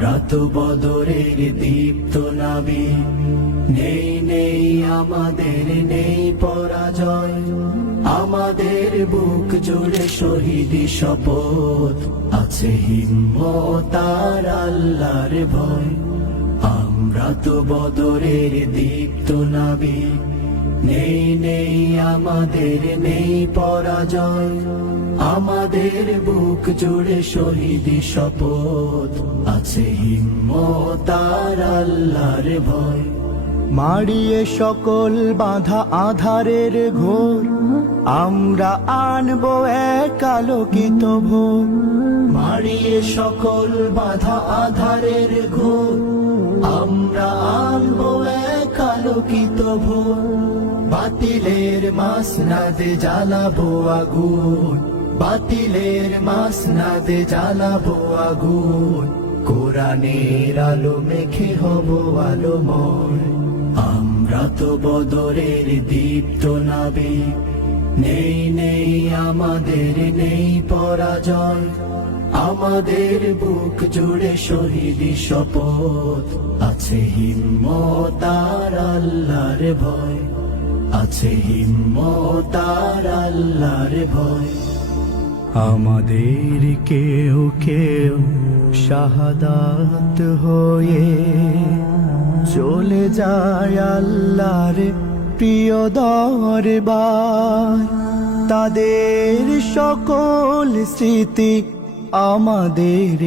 আমরা তো বদরের দীপ্ত নাবিক, নেই নেই আমাদের নেই পরাজয়। আমাদের বুক জুড়ে শহীদি শপথ, আছে হিম্মত আর আল্লাহর ভয়। আমরা তো বদরের দীপ্ত নাবিক, নেই নেই আমাদের নেই পরাজয়। আমাদের বুক জুড়ে শহীদি শপথ, আছে হিম্মত আর আল্লাহর ভয়। মারিয়ে সকল বাধা আধারের ঘোর, আমরা আনবো এক আলোকিত ভোর। মারিয়ে সকল বাধা আধারের ঘোর, আমরা আনবো এক আলোকিত ভোর। বাতিলের মাসনাদে জ্বালাবো আগুন, বাতিলের মাসনাদে জ্বালাবো আগুন। কোরআনের আলো মেখে হব আলোময়। আমরা তো বদরের দীপ্ত নাবিক, নেই নেই আমাদের নেই পরাজয়। আমাদের বুক জুড়ে শহীদি শপথ, আছে হিম্মত আর আল্লাহর ভয়। আছে হিম্মত আর আল্লাহর ভয়। আমাদের কেউ কেউ শাহাদাত হয়ে চলে যায় আল্লাহর প্রিয় দরবার। তাদের সকল স্মৃতি আমাদের